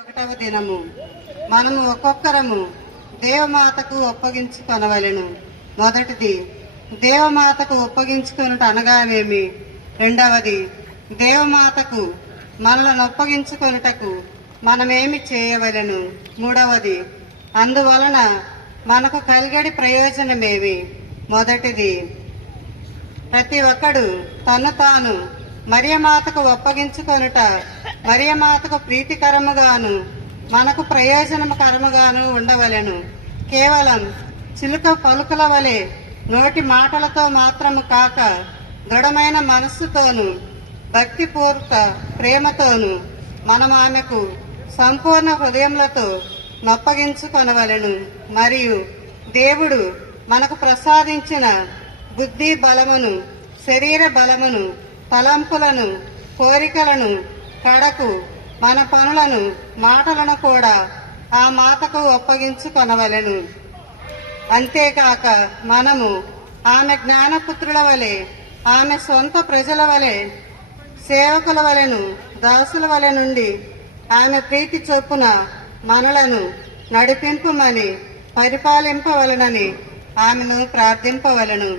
ఒకటవ దినము. మనము ఒక్కొక్కరము దేవమాతకు ఒప్పగించుకొనవలెను. మొదటిది, దేవమాతకు ఒప్పగించుకొనుట అనగానేమి? రెండవది, దేవమాతకు మనలను ఒప్పగించుకొనుటకు మనమేమి చేయవలెను? మూడవది, అందువలన మనకు కలిగడి ప్రయోజనమేమి? మొదటిది, ప్రతి ఒక్కడు తను తాను మరియమాతకు ఒప్పగించుకొనుట మరియమాతకు ప్రీతికరముగాను మనకు ప్రయోజనకరముగాను ఉండవలెను. కేవలం చిలుక పలుకుల వలె నోటి మాటలతో మాత్రము కాక దృఢమైన మనస్సుతోను భక్తిపూర్వక ప్రేమతోను మనం ఆమెకు సంపూర్ణ హృదయములతో నొప్పగించుకొనవలెను. మరియు దేవుడు మనకు ప్రసాదించిన బుద్ధి బలమును, శరీర బలమును, తలంపులను, కోరికలను, కడకు మన పనులను, మాటలను కూడా ఆ మాతకు ఒప్పగించుకొనవలెను. అంతేకాక మనము ఆమె జ్ఞానపుత్రుల వలె, ఆమె సొంత ప్రజల వలె, సేవకుల వలెను, దాసుల వలె నుండి ఆమె ప్రీతి చొప్పున మనలను నడిపింపుమని, పరిపాలింపవలనని ఆమెను ప్రార్థింపవలెను.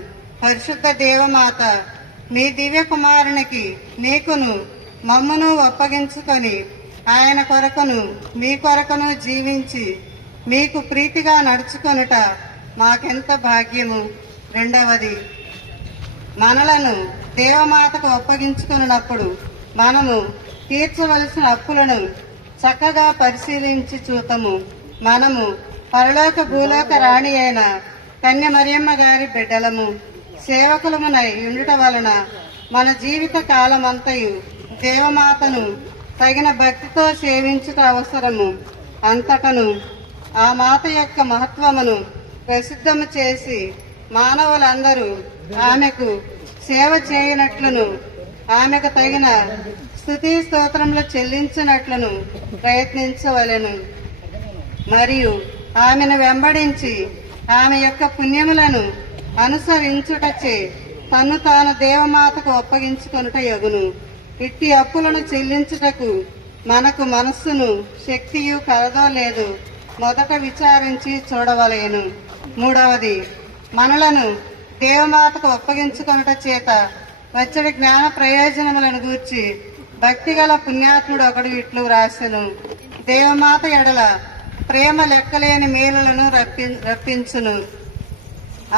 పరిశుద్ధ దేవమాత, మీ దివ్య కుమారునికి నీకును మమ్మును ఒప్పగించుకొని ఆయన కొరకును మీ కొరకును జీవించి మీకు ప్రీతిగా నడుచుకొనుట మాకెంత భాగ్యము. రెండవది, మనలను దేవమాతకు ఒప్పగించుకున్నప్పుడు మనము తీర్చవలసిన అప్పులను చక్కగా పరిశీలించి చూతము. మనము పరలోక భూలోక రాణి అయిన కన్య మరియమ్మ గారి బిడ్డలము, సేవకులమునై ఉండుట వలన మన జీవిత కాలమంతయు దేవమాతను తగిన భక్తితో సేవించుట అవసరము. అంతటను ఆ మాత యొక్క మహత్వమును ప్రసిద్ధము చేసి మానవులందరూ ఆమెకు సేవ చేయనట్లును, ఆమెకు తగిన స్తుతి స్తోత్రములు చెల్లించినట్లును ప్రయత్నించవలెను. మరియు ఆమెను వెంబడించి ఆమె యొక్క పుణ్యములను అనుసరించుటచే తన్ను తాను దేవమాతకు ఒప్పగించుకొనుట యగును. ఇట్టి అప్పులను చెల్లించుటకు మనకు మనస్సును, శక్తియు కలదో లేదు మొదట విచారించి చూడవలేను. మూడవది, మనలను దేవమాతకు ఒప్పగించుకొనుట చేత వచ్చడి జ్ఞాన ప్రయోజనములను గూర్చి భక్తిగల పుణ్యాత్ముడు ఒకడు ఇట్లు వ్రాసెను. దేవమాత ఎడల ప్రేమ లెక్కలేని మేలులను రప్పించును.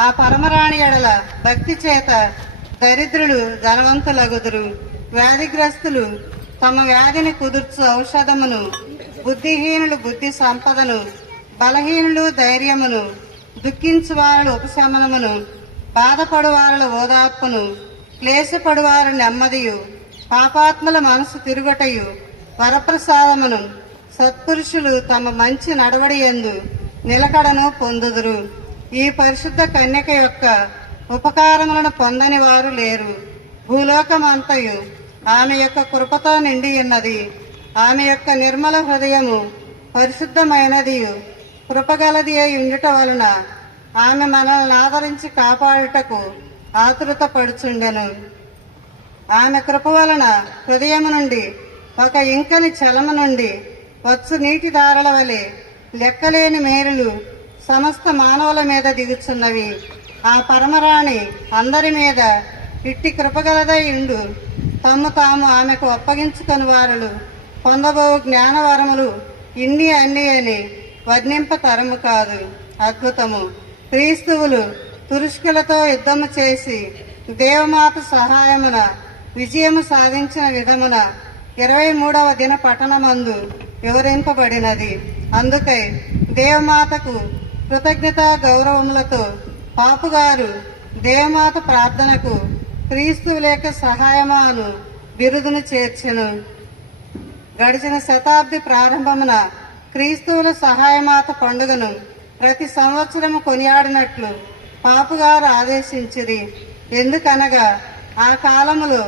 ఆ పరమరాణి ఎడల భక్తి చేత దరిద్రులు ధనవంతులగుదురు. వ్యాధిగ్రస్తులు తమ వ్యాధిని కుదుర్చు ఔషధమును, బుద్ధిహీనులు బుద్ధి సంపదను, బలహీనులు ధైర్యమును, దుఃఖించువారులు ఉపశమనమును, బాధపడువారుల ఓదార్పును, క్లేశపడువారు నెమ్మదియు, పాపాత్ముల మనసు తిరుగుటయు వరప్రసాదమును, సత్పురుషులు తమ మంచి నడవడి యందు నిలకడను పొందుదురు. ఈ పరిశుద్ధ కన్యక యొక్క ఉపకారములను పొందని వారు లేరు. భూలోకమంతయు ఆమె యొక్క కృపతో నిండి ఉన్నది. ఆమె యొక్క నిర్మల హృదయము పరిశుద్ధమైనదియు కృపగలది అయి ఉండుట వలన ఆమె మనల్ని ఆదరించి కాపాడుటకు ఆతురత పడుచుండెను. ఆమె కృప వలన హృదయము నుండి ఒక ఇంకని చలము నుండి వచ్చు నీటి దారల వలె లెక్కలేని మేలులు సమస్త మానవుల మీద దిగుచున్నవి. ఆ పరమరాణి అందరి మీద ఇట్టి కృపగలదై ఉండు తమ్ము తాము ఆమెకు ఒప్పగించుకొని వారులు పొందబో జ్ఞానవరములు ఇన్ని అన్ని అని వర్ణింప తరము కాదు. అద్భుతము. క్రీస్తువులు తురుష్కులతో యుద్ధము చేసి దేవమాత సహాయమున విజయము సాధించిన విధమున 23వ దిన పట్టణమందు వివరింపబడినది. అందుకై దేవమాతకు కృతజ్ఞత గౌరవములతో పాపుగారు దేవమాత ప్రార్థనకు క్రీస్తు లేక సహాయమాను బిరుదును చేర్చెను. గడిచిన శతాబ్ది ప్రారంభమున క్రీస్తువుల సహాయమాత పండుగను ప్రతి సంవత్సరము కొనియాడినట్లు పాపుగారు ఆదేశించిరి. ఎందుకనగా ఆ కాలములో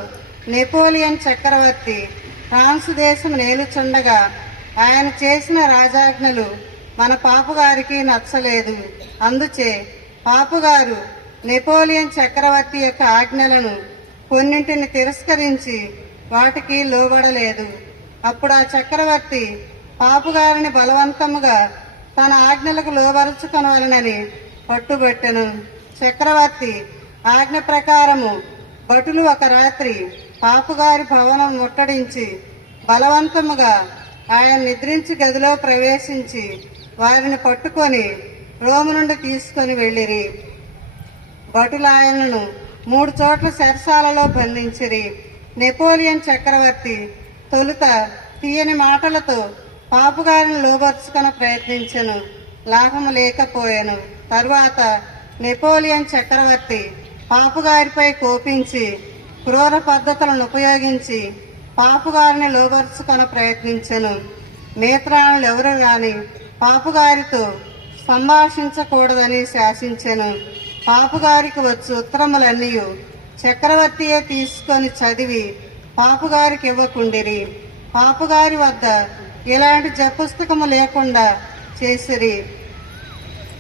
నెపోలియన్ చక్రవర్తి ఫ్రాన్స్ దేశం నేలుచుండగా ఆయన చేసిన రాజాజ్ఞలు మన పాపుగారికి నచ్చలేదు. అందుచే పాపుగారు నెపోలియన్ చక్రవర్తి యొక్క ఆజ్ఞలను కొన్నింటిని తిరస్కరించి వాటికి లోబడలేదు. అప్పుడు ఆ చక్రవర్తి పాపుగారిని బలవంతముగా తన ఆజ్ఞలకు లోబరుచుకొనవలెనని పట్టుబట్టెను. చక్రవర్తి ఆజ్ఞ ప్రకారము భటులు ఒక రాత్రి పాపుగారి భవనం ముట్టడించి బలవంతముగా ఆయన నిద్రించి గదిలో ప్రవేశించి వారిని పట్టుకొని రోము నుండి తీసుకొని వెళ్ళిరి. భటులు ఆయనను 3 చోట్ల చెరసాలలో బంధించిరి. నెపోలియన్ చక్రవర్తి తొలుత తీయని మాటలతో పాపుగారిని లోబర్చుకొని ప్రయత్నించెను, లాభము లేకపోయాను. తరువాత నెపోలియన్ చక్రవర్తి పాపుగారిపై కోపించి క్రూర పద్ధతులను ఉపయోగించి పాపుగారిని లోబర్చుకొని ప్రయత్నించెను. మేత్రాణులు ఎవరు గాని పాపుగారితో సంభాషించకూడదని శాసించెను. పాపుగారికి వచ్చి ఉత్తరములన్నీ చక్రవర్తియే తీసుకొని చదివి పాపుగారికి ఇవ్వకుండిరి. పాపుగారి వద్ద ఎలాంటి జపుస్తకము లేకుండా చేసిరి.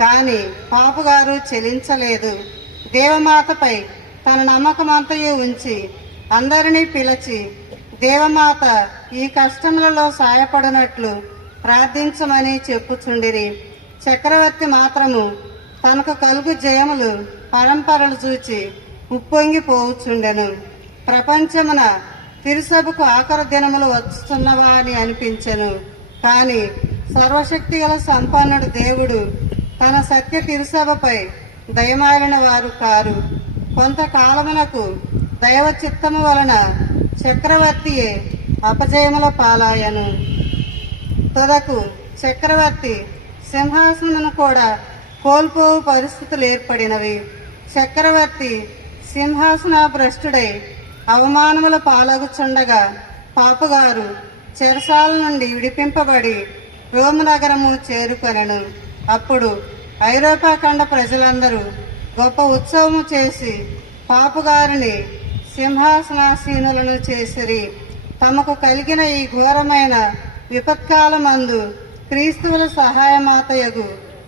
కాని పాపుగారు చెలించలేదు. దేవమాతపై తన నమ్మకమంతయు ఉంచి అందరినీ పిలిచి దేవమాత ఈ కష్టములలో సాయపడినట్లు ప్రార్థించమని చెప్పుచుండిరి. చక్రవర్తి మాత్రము తనకు కలుగు జయములు పరంపరలు చూచి ఉప్పొంగిపోవచ్చుండెను. ప్రపంచమున తిరుసభకు ఆఖరి దినములు వస్తున్నవా అని అనిపించెను. కాని సర్వశక్తి గల సంపన్నుడు దేవుడు తన సత్య తిరుసభపై దయమాలిన వారు కారు. కొంతకాలమునకు దైవ చిత్తము వలన చక్రవర్తియే అపజయముల పాలాయను. తుదకు చక్రవర్తి సింహాసనను కూడా కోల్పోవు పరిస్థితులు ఏర్పడినవి. చక్రవర్తి సింహాసనాభ్రష్టుడై అవమానముల పాలగుచుండగా పాపుగారు చెరసాల నుండి విడిపింపబడి రోము నగరము చేరుకొనెను. అప్పుడు ఐరోపా ఖండ ప్రజలందరూ గొప్ప ఉత్సవము చేసి పాపుగారిని సింహాసనాసీనులను చేసిరి. తమకు కలిగిన ఈ ఘోరమైన విపత్కాలమందు క్రీస్తువుల సహాయమాతయగు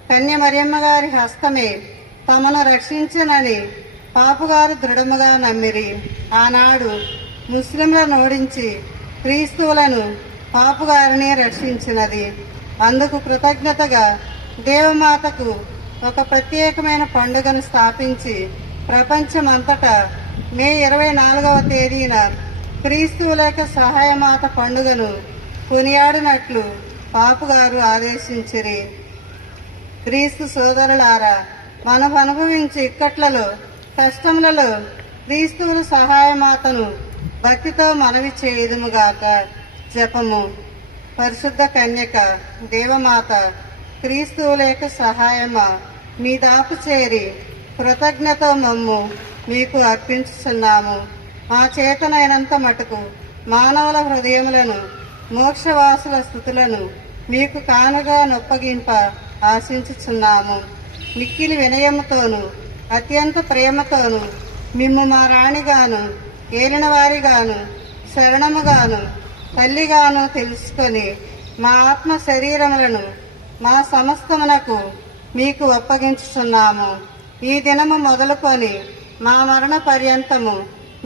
కన్య మరియమ్మ గారి హస్తమే తమను రక్షించనని పాపుగారు దృఢముగా నమ్మిరి. ఆనాడు ముస్లింలను ఓడించి క్రీస్తువులను పాపుగారిని రక్షించినది. అందుకు కృతజ్ఞతగా దేవమాతకు ఒక ప్రత్యేకమైన పండుగను స్థాపించి ప్రపంచమంతటా మే 24వ తేదీన క్రీస్తువుల యొక్క సహాయమాత పండుగను కొనియాడినట్లు పాపుగారు ఆదేశించిరి. క్రీస్తు సోదరులారా, మనం అనుభవించే ఇక్కట్లలో కష్టములలో క్రీస్తువుల సహాయమాతను భక్తితో మనవి చేయుదుముగాక. జపము. పరిశుద్ధ కన్యక దేవమాత, క్రీస్తువుల యొక్క సహాయమా, మీ దాపు చేరి కృతజ్ఞత మమ్ము మీకు అర్పించుచున్నాము. మా చేతనైనంత మటుకు మానవుల హృదయములను మోక్షవాసుల స్థుతులను మీకు కానుగా నొప్పగింప ఆశించుచున్నాము. మిక్కిలి వినయముతోను అత్యంత ప్రేమతోను మిమ్ము మా రాణిగాను ఏలినవారిగాను శరణముగాను తల్లిగాను తెలుసుకొని మా ఆత్మ శరీరములను మా సమస్తమునకు మీకు అప్పగించుచున్నాము. ఈ దినము మొదలుకొని మా మరణ పర్యంతము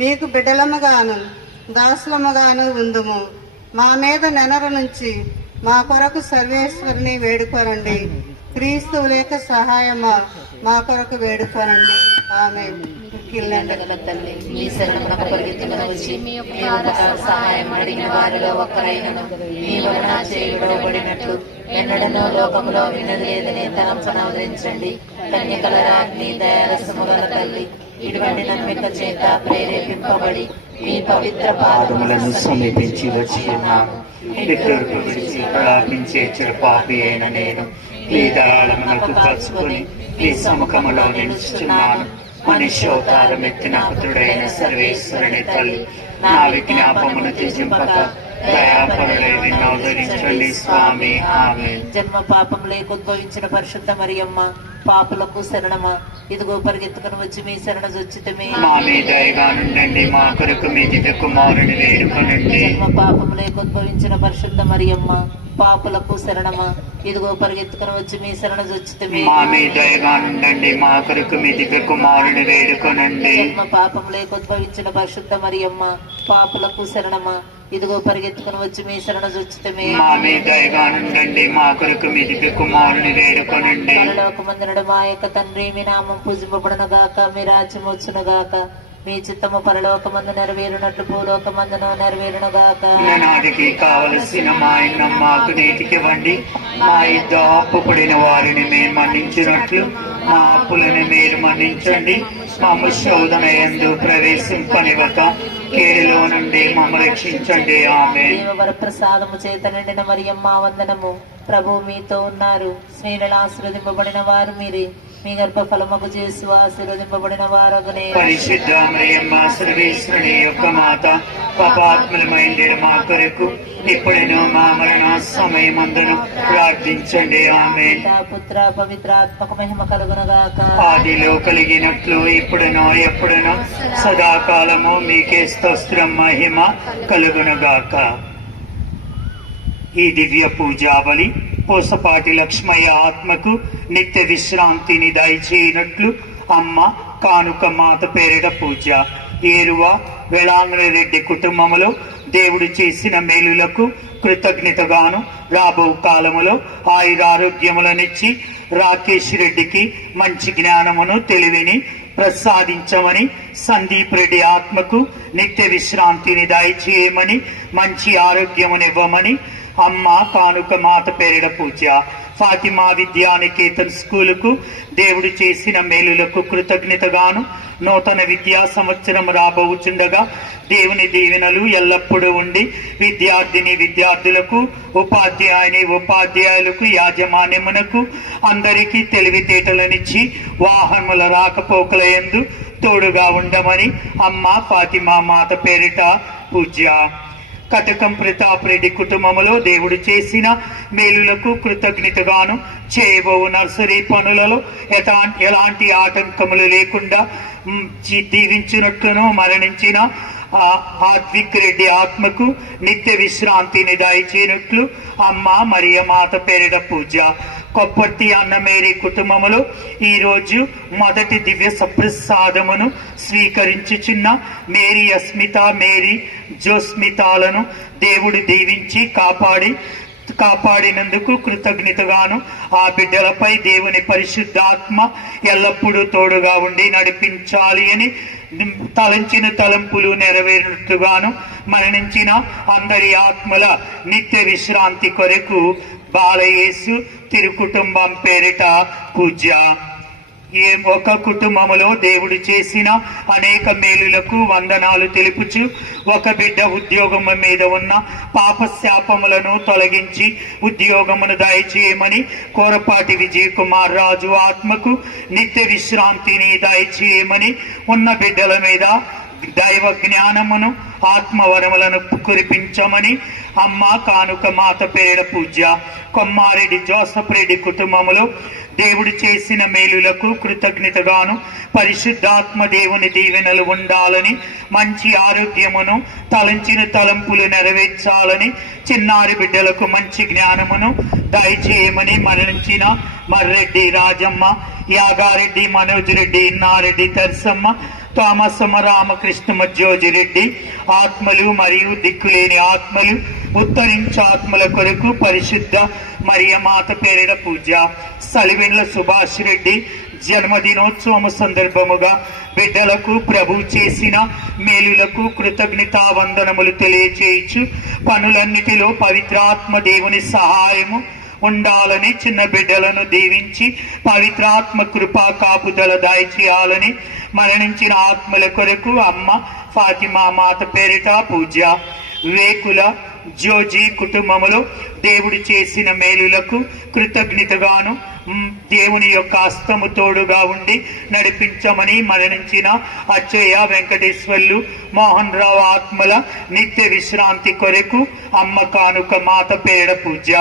మీకు బిడ్డలముగాను దాసులముగాను ఉందుము. మా మీద నెనర నుంచి మా కొరకు సర్వేశ్వరిని వేడుకోనండి. క్రీస్తువు లేక సహాయమా మా కొరకు వేడుకోనండి. ఆమేన్. గల తల్లి, మీ శరణమునకు పరిగెత్తుకుని వచ్చి మీ ఉపకార సహాయం అడిగిన వారిలో ఒక్కరైనను మీ వలన చేయబడబడినట్లు ఎన్నడనో లోకములో వినది లేదని తలంపన అవతరించండి. కన్యకల రాజ్ఞి దయారసము గల తల్లి, ఇటువంటి నమ్మిక చేత ప్రేరేపింపబడి మీ పవిత్ర పాదములను సమీపించి వచ్చి ఉన్నాము. నిట్టూర్పు విడిచి ప్రలాపించే చిరపాపి అయిన నేను ఈ దయాళమునకు కలుసుకుని ఈ సముఖములో నిలుచున్నాను. మనుష్యోతారం ఎత్తిన పుత్రుడైన సర్వేశ్వరుని తల్లి, నా విజ్ఞాపమును త్యజింపక దయాపరులై వినోదరించండి స్వామి. ఆమేన్. జన్మ పాపం లేకుద్భవించిన పరిశుద్ధ మరియమ్మ, పాపులకు శరణమా, ఇదిగో పరిగెత్తుకుని వచ్చి మీ శరణ జొచ్చితమే. మా మీద దయగా నుండండి, మా కొరకు మీ దివ్య కుమారుని వేడుకొనండి. జన్మ పాపం లేకుద్భవించిన పరిశుద్ధ మరియమ్మ, పాపులకు శరణమా, ఇదిగో పరిగెత్తుకుని వచ్చి మీ శరణ జొచ్చితమే. మా మీద దయగా నుండండి, మా కొరకు మీ దివ్య కుమారుని వేడుకొనండి. జన్మ పాపం లేకుద్భవించిన పరిశుద్ధ మరియమ్మ, పాపులకు శరణమా, ఇదిగో పరిగెత్తుకుని వచ్చి మీ శరణ జొచ్చితమే. మా మీద దయగానుండండి, మా కొరకు మీ దివ్య కుమారుని వేడుకొనండి. పరలోకమందునుడు మా యొక్క తండ్రి, మీ నామం పూజింపబడును గాక, మీ రాజ్యం వచ్చును గాక, మీ చిత్తము పరలోకమందు నెరవేరునట్లు భూలోకమందును నెరవేరును గాక. నాటికి కావలసిన మా అన్నం మాకు నేటికివ్వండి, మా యుద్ధ అప్పుపడిన వారిని మేము మన్నించినట్లు మా అప్పులను మీరు మన్నించండి. మమ్మ శోధన యందు ప్రవేశింపనివ్వక కీడులో నుండి మమ్మ రక్షించండి. ఆమేన్. దేవవర ప్రసాదము చేత నిండిన మరియమ్మ వందనము. ప్రభువు మీతో ఉన్నారు. స్త్రీలలో ఆశీర్వదింపబడిన వారు మీరే, మీ గర్భ ఫలముకు చేసి ఆశీర్వదింపబడిన వారగునే. పరిశుద్ధ మరియమ్మ సర్వేశ్వరుని యొక్క మాత, పాపాత్ములమైన మా కొరకు ఇప్పుడును మా మరణ సమయమందును ప్రార్థించండి. ఆమేన్. పుత్ర పవిత్రాత్మక మహిమ కలుగును గాక. ఆదిలో కలిగినట్లు ఇప్పుడును ఎప్పుడును సదాకాలము మీకే స్తోత్రం మహిమ కలుగునుగాక. ఈ దివ్య పూజాబలి పూసపాటి లక్ష్మయ్య ఆత్మకు నిత్య విశ్రాంతిని దయచేయనట్లు అమ్మ కానుక మాత పేరిట పూజ. ఏరువ వేళాంగరెడ్డి కుటుంబములో దేవుడు చేసిన మేలులకు కృతజ్ఞతగాను రాబో కాలములో ఆయురారోగ్యములనిచ్చి రాకేష్ రెడ్డికి మంచి జ్ఞానమును తెలివిని ప్రసాదించమని, సందీప్ రెడ్డి ఆత్మకు నిత్య విశ్రాంతిని దయచేయమని, మంచి ఆరోగ్యమునివ్వమని అమ్మ కానుక మాత పేరిట పూజ. ఫాతిమా విద్యానికేతన్ స్కూలుకు దేవుడు చేసిన మేలులకు కృతజ్ఞతగాను నూతన విద్యా సంవత్సరం రాబోచుండగా దేవుని దీవెనలు ఎల్లప్పుడూ ఉండి విద్యార్థులకు, ఉపాధ్యాయులకు, యాజమాన్యమునకు అందరికీ తెలివితేటలనిచ్చి వాహనముల రాకపోకల యందు తోడుగా ఉండమని అమ్మ ఫాతిమా మాత పేరిట పూజ. కటకం ప్రతాప్ రెడ్డి కుటుంబములో దేవుడు చేసిన మేలులకు కృతజ్ఞతగాను చేయబో నర్సరీ పనులలో ఎలాంటి ఆటంకములు లేకుండా దీవించినట్లును మరణించిన ఆత్విక్ రెడ్డి ఆత్మకు నిత్య విశ్రాంతిని దయచేయనట్లు అమ్మ మరియమాత పేరిట పూజ. కొప్పర్తి అన్నమేరీ కుటుంబములో ఈ రోజు మొదటి దివ్య సప్రసాదమును స్వీకరించుచున్న మేరీ అస్మిత, మేరీ జోస్మితాలను దేవుడు దీవించి కాపాడినందుకు కృతజ్ఞతగాను ఆ బిడ్డలపై దేవుని పరిశుద్ధాత్మ ఎల్లప్పుడూ తోడుగా ఉండి నడిపించాలి అని తలంచిన తలంపులు నెరవేరినట్లుగాను మరణించిన అందరి ఆత్మల నిత్య విశ్రాంతి కొరకు బాలయేసు తిరుకుటుంబం పేరిట పూజ. ఒక కుటుంబములో దేవుడు చేసిన అనేక మేలులకు వందనాలు తెలుపుచు ఒక బిడ్డ ఉద్యోగము మీద ఉన్న పాపశాపములను తొలగించి ఉద్యోగమును దయచేయమని కోరపాటి విజయ్ కుమార్ రాజు ఆత్మకు నిత్య విశ్రాంతిని దయచేయమని ఉన్న బిడ్డల మీద దైవ జ్ఞానమును ఆత్మవరములను కురిపించమని అమ్మ కానుక మాత పేరిట పూజ. కొమ్మారెడ్డి జోసఫ్ రెడ్డి కుటుంబములో దేవుడు చేసిన మేలులకు కృతజ్ఞతగాను పరిశుద్ధాత్మ దేవుని దీవెనలు ఉండాలని, మంచి ఆరోగ్యమును తలంచిన తలంపులు నెరవేర్చాలని, చిన్నారి బిడ్డలకు మంచి జ్ఞానమును దయచేయమని మరణించిన మర్రెడ్డి రాజమ్మ, యాగారెడ్డి మనోజ్ రెడ్డి, ఇన్నారెడ్డి తెరసమ్మ, తామసమ్మ, రామకృష్ణమ్మ, జోజిరెడ్డి ఆత్మలు మరియు దిక్కులేని ఆత్మలు, ఉత్తరించ ఆత్మల కొరకు పరిశుద్ధ మరియమాత పేరిట పూజ. సలివెండ్ల సుభాష్ రెడ్డి జన్మదినోత్సవము సందర్భముగా బిడ్డలకు ప్రభు చేసిన మేలులకు కృతజ్ఞతా వందనములు తెలియచేయచ్చు పనులన్నిటిలో పవిత్రాత్మ దేవుని సహాయము ఉండాలని, చిన్న బిడ్డలను దీవించి పవిత్రాత్మ కృపా కాపుదల దయచేయాలని మరణించిన ఆత్మల కొరకు అమ్మ ఫాతిమా మాత పేరిట పూజ. వేకుల జోజీ కుటుంబములో దేవుడు చేసిన మేలులకు కృతజ్ఞతగాను దేవుని యొక్క హస్తము తోడుగా ఉండి నడిపించమని మరణించిన అచ్చయ్య, వెంకటేశ్వర్లు, మోహన్ రావు ఆత్మల నిత్య విశ్రాంతి కొరకు అమ్మ కానుక మాత పేరిట పూజ.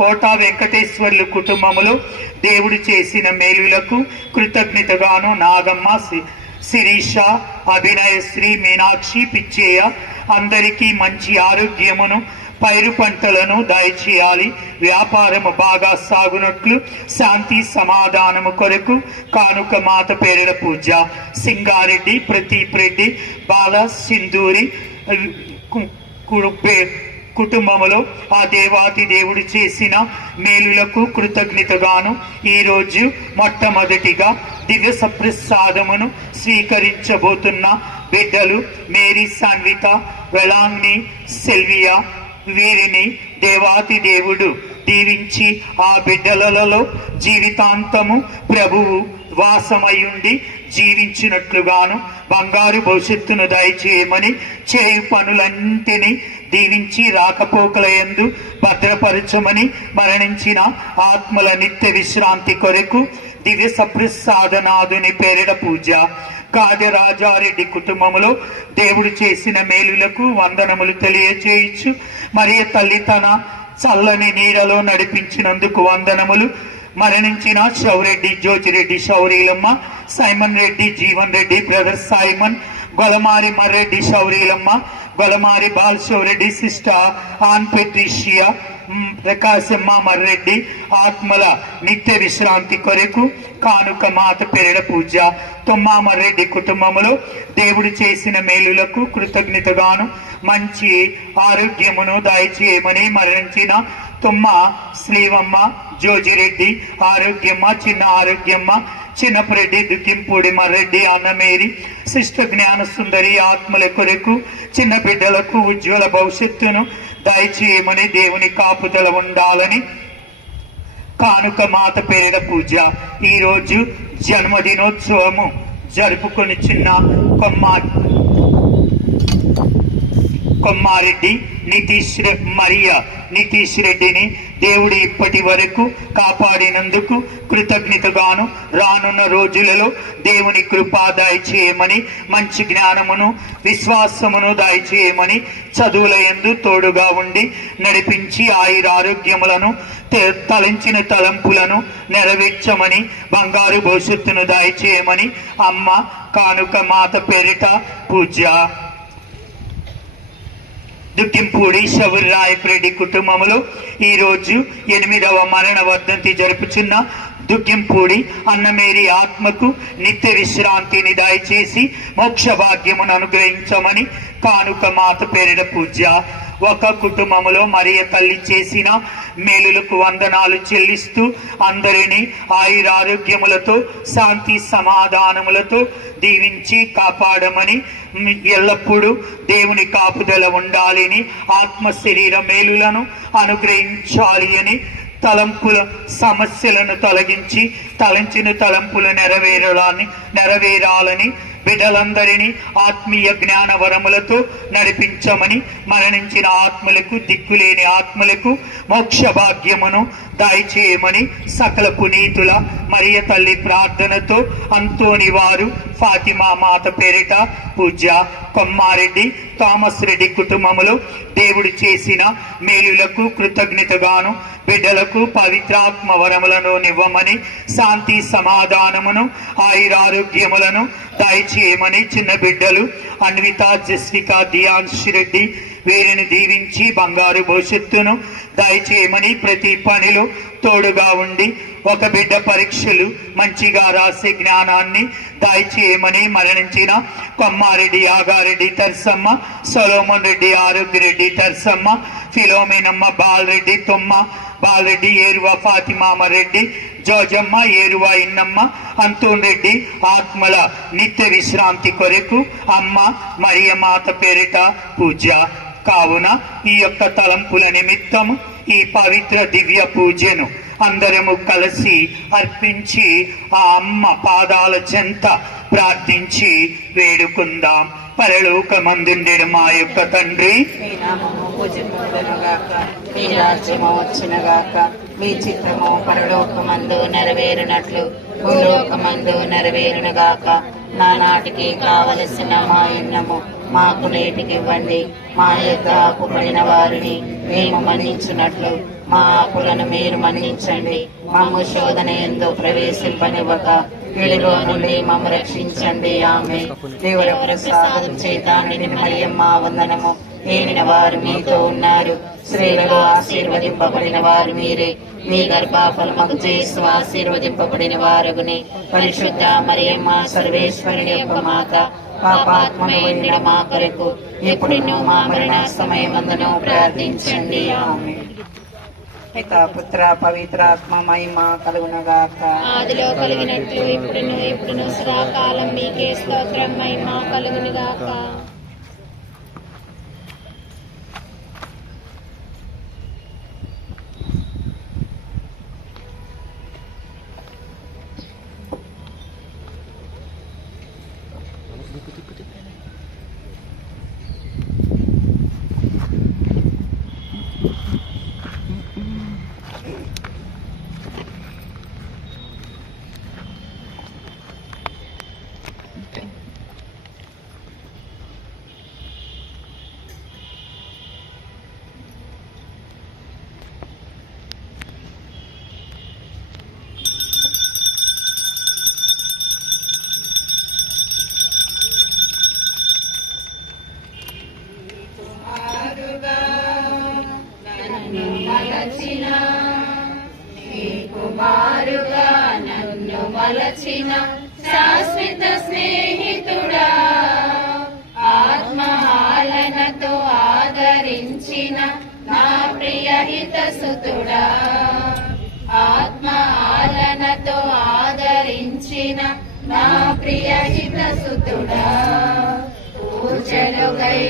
కోట వెంకటేశ్వర్లు కుటుంబములో దేవుడు చేసిన మేలులకు కృతజ్ఞతగాను నాగమ్మ, శిరీష, అభినయశ్రీ, మీనాక్షి, పిచ్చయ్య అందరికీ మంచి ఆరోగ్యమును, పైరు పంటలను దయచేయాలి, వ్యాపారము బాగా సాగునట్లు, శాంతి సమాధానము కొరకు కానుక మాత పేరిట పూజ. సింగారెడ్డి, ప్రదీప్ రెడ్డి, బాల సింధూరి కుటుంబములో ఆ దేవాతి దేవుడు చేసిన మేలులకు కృతజ్ఞతగాను ఈ రోజు మొట్టమొదటిగా దివ్య సప్రసాదమును స్వీకరించబోతున్న బిడ్డలు మేరీ సాన్విత, వెలాంగ్ని, సెల్వియా, వీరిని దేవాతి దేవుడు దీవించి ఆ బిడ్డలలో జీవితాంతము ప్రభువు వాసమయుండి జీవించినట్లుగాను బంగారు భవిష్యత్తును దయచేయమని చేయు పనులన్నింటినీ దీవించి రాకపోకలయందు భద్రపరచమని మరణించిన ఆత్మల నిత్య విశ్రాంతి కొరకు దివ్య సప్రసాదనాథుని పేరిట పూజ. కాజరాజారెడ్డి కుటుంబములో దేవుడు చేసిన మేలులకు వందనములు తెలియచేయచ్చు. మరియ తల్లి తన చల్లని నీడలో నడిపించినందుకు వందనములు. మరణించిన Showreddy, Jojireddy, Showrilamma, Simon Reddy, Jeevan Reddy, brother Simon, Golamari Marreddy, Showrilamma, Golamari Balashivareddy, sister Ann Patricia, Prakashamma Marreddy ఆత్మల నిత్య విశ్రాంతి కొరకు కానుక మాత పేరిట పూజ. తుమ్మా మర్రెడ్డి కుటుంబములో దేవుడు చేసిన మేలులకు కృతజ్ఞతగాను మంచి ఆరోగ్యమును దయచేయమని మరణించిన తుమ్మ శ్రీవమ్మ, జోజిరెడ్డి ఆరోగ్యమ్మ, చిన్న ఆరోగ్యమ్మ, చిన్నపరెడ్డి, దుక్కింపూడి మర్రెడ్డి, అన్నమేరి, సిస్టర్ జ్ఞాన సుందరి ఆత్మల కొరకు చిన్న బిడ్డలకు ఉజ్వల భవిష్యత్తును దయచేయమని దేవుని కాపుదల ఉండాలని కానుక మాత పేరిట పూజ. ఈ రోజు జన్మదినోత్సవము జరుపుకొని చిన్న కొమ్మారెడ్డి నితీష్ రెడ్డిని దేవుడు ఇప్పటి వరకు కాపాడినందుకు కృతజ్ఞతగాను రానున్న రోజులలో దేవుని కృపా దయచేయమని, మంచి జ్ఞానమును విశ్వాసమును దయచేయమని, చదువుల యందు తోడుగా ఉండి నడిపించి ఆయురారోగ్యములను తలంచిన తలంపులను నెరవేర్చమని, బంగారు భవిష్యత్తును దయచేయమని అమ్మ కానుక మాత పేరిట పూజ. దుక్కింపూడి శౌర్రాయపురెడ్డి కుటుంబములో ఈ రోజు 8వ మరణ వర్ధంతి జరుపుచున్న దుక్కింపూడి అన్నమేరి ఆత్మకు నిత్య విశ్రాంతిని దయచేసి మోక్ష భాగ్యమును అనుగ్రహించమని కానుక మాత పేరిట పూజ. ఒక కుటుంబములో మరియ తల్లి చేసిన మేలులకు వందనాలు చెల్లిస్తూ అందరినీ ఆయురారోగ్యములతో శాంతి సమాధానములతో దీవించి కాపాడమని, ఎల్లప్పుడూ దేవుని కాపుదల ఉండాలని, ఆత్మ శరీర మేలులను అనుగ్రహించాలి అని, తలంపుల సమస్యలను తొలగించి తలంచిన తలంపులు నెరవేరాలని బిడ్డలందరినీ ఆత్మీయ జ్ఞాన వరములతో నడిపించమని, మరణించిన ఆత్మలకు, దిక్కులేని ఆత్మలకు మోక్ష భాగ్యమును దయచేయమని సకల పునీతుల మరియ తల్లి ప్రార్థనతో అంతోని వారు ఫాతిమా మాత పేరిట పూజ. కొమ్మారెడ్డి థామస్ రెడ్డి కుటుంబములో దేవుడు చేసిన మేలులకు కృతజ్ఞతగాను బిడ్డలకు పవిత్రాత్మ వరములను నివ్వమని, శాంతి సమాధానమును ఆయురారోగ్యములను దయచేయమని చిన్న బిడ్డలు అన్విత, జస్విక, దియాన్ష్ రెడ్డి వీరిని దీవించి బంగారు భవిష్యత్తును దయచేయమని, ప్రతి పనిలో తోడుగా ఉండి ఒక బిడ్డ పరీక్షలు మంచిగా రాసే జ్ఞానాన్ని దయచేయమని మరణించిన కొమ్మారెడ్డి యాగారెడ్డి తర్సమ్మ, సొలోమన్ రెడ్డి ఆరోగ్యరెడ్డి తర్సమ్మ, ఫిలోమినమ్మ, బాలరెడ్డి తొమ్మ, బాలరెడ్డి ఏరువ, ఫాతిమామ రెడ్డి, జోజమ్మ, ఏరువ ఇన్నమ్మ, అంతోన్ రెడ్డి ఆత్మల నిత్య విశ్రాంతి కొరకు అమ్మ మరియమాత పేరిట పూజ. కావున ఈ యొక్క తలంపుల నిమిత్తము ఈ పవిత్ర దివ్య పూజను అందరము కలిసి అర్పించి ఆ అమ్మ పాదాల చెంత ప్రార్థించి వేడుకుందాం. పరలోకమందుండెడు మా యొక్క తండ్రి, మీ నామము పూజింపబడునుగాక, మీ రాజ్యము వచ్చునుగాక, మీ చిత్తము పరలోకమందు నెరవేరునట్లు భూలోకమందు నెరవేరునుగాక. నానాటికి కావలసిన మా అన్నము మాకు నేటికి ఇవ్వండి. మా యొక్క అప్పుపడిన వారిని మేము మన్నించున్నట్లు మా అప్పులను మీరు మన్నించండి. మమ్ము శోధన యందు ప్రవేశింపనివ్వక కీడులో నుండి మమ్ము రక్షించండి. ఆమె దేవుని ప్రసాదం చేత నిండిన మరియమ్మ వందనము. ఏలిన వారు మీతో ఉన్నారు, స్త్రీలలో ఆశీర్వదింపబడిన వారు మీరే. మీ గర్భఫలముకు చేస్తూ ఆశీర్వదింపబడిన వారుగుని. పరిశుద్ధ మరియమ్మ సర్వేశ్వరుని యొక్క మాత, పాపాత్మమైన మా కొరకు ఎప్పుడును మా మరణ సమయమందును ప్రార్థించండి. ఆమేన్. ఇక పుత్ర పవిత్రాత్మ మహిమ కలుగునగాక. ఆదిలో కలిగినట్లు ఇప్పుడును సదాకాలం మీకే స్తోత్రం మహిమ కలుగునుగాక. కుమారుగా నన్ను మలచిన శాశ్వత స్నేహితుడా, ఆత్మహాలనతో ఆదరించిన నా ప్రియ హితసుతుడా, ఆత్మహాలనతో ఆదరించిన నా ప్రియ హితసుతుడా, పూజలు గై